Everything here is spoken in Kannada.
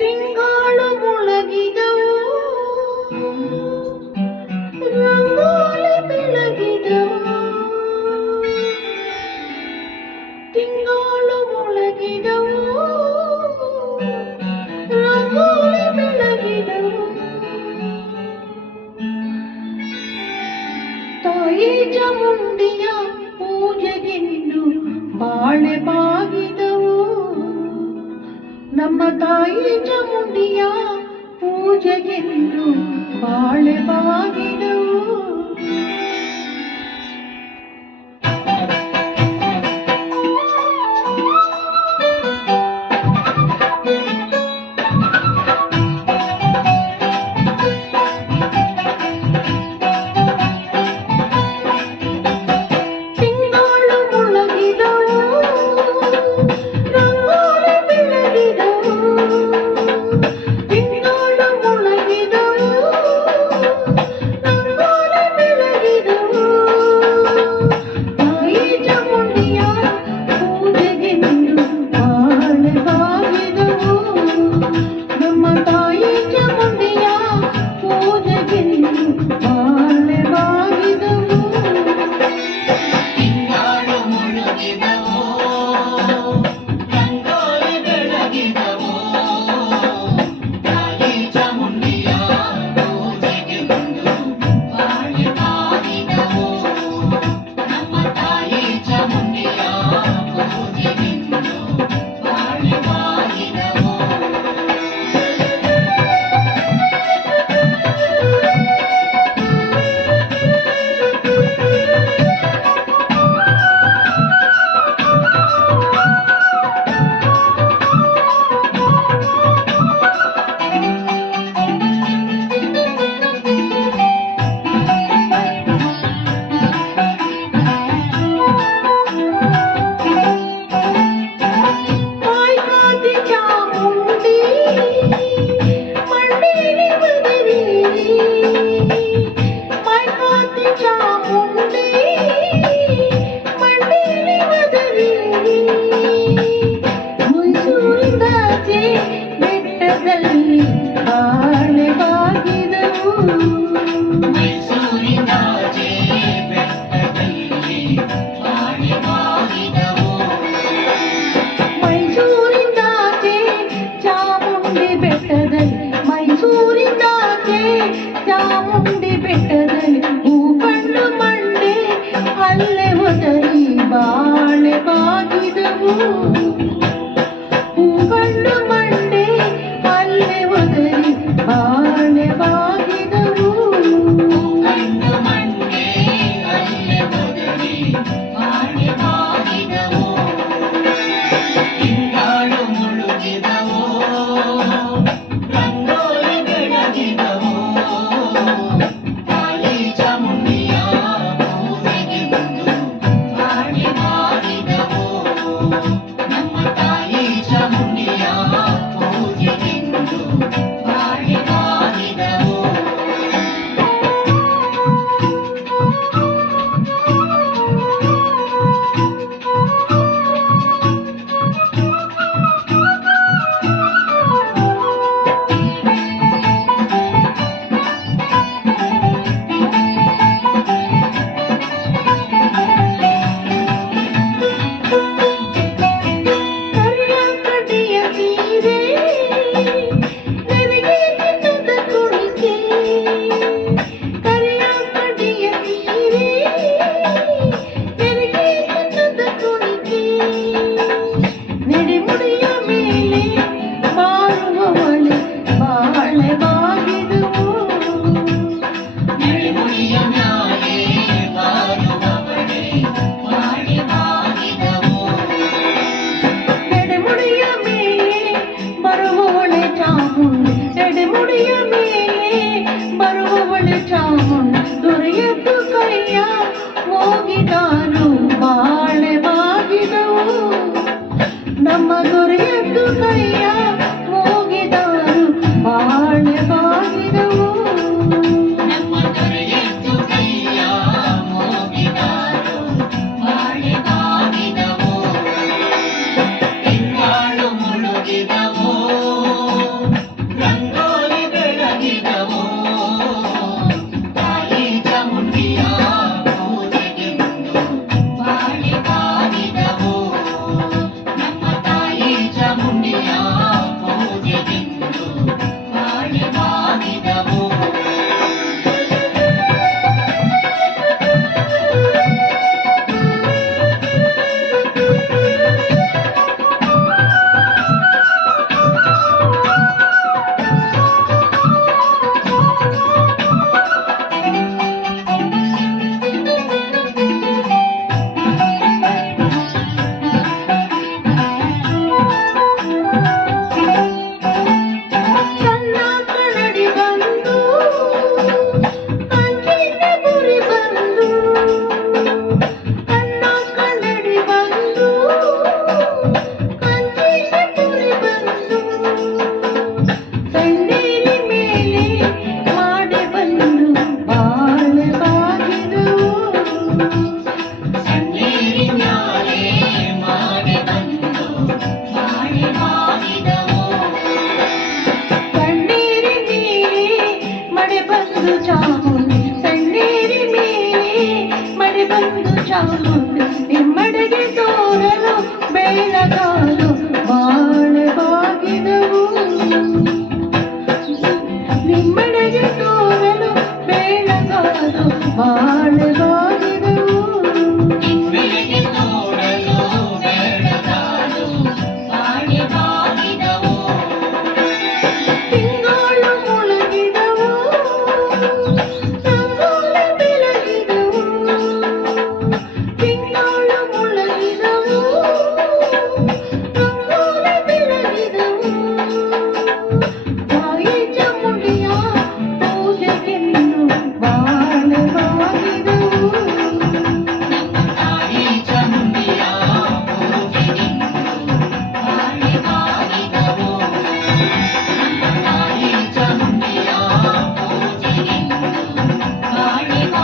ತಿಂಗಳು ಮುಳುಗಿದವು. ನಮ್ಮ ತಾಯಿ ಚಾಮುಂಡಿಯ ಪೂಜೆಗೆಂದು ಬಾಳೆವಾಗಿದವು beso. ಎದ್ದು ಕೈಯ ಹೋಗಿದಾನು ಬಾಳೆ ಬಾಗಿದವು. ನಮ್ಮ ದೊರೆಯದ್ದು ಕೈಯ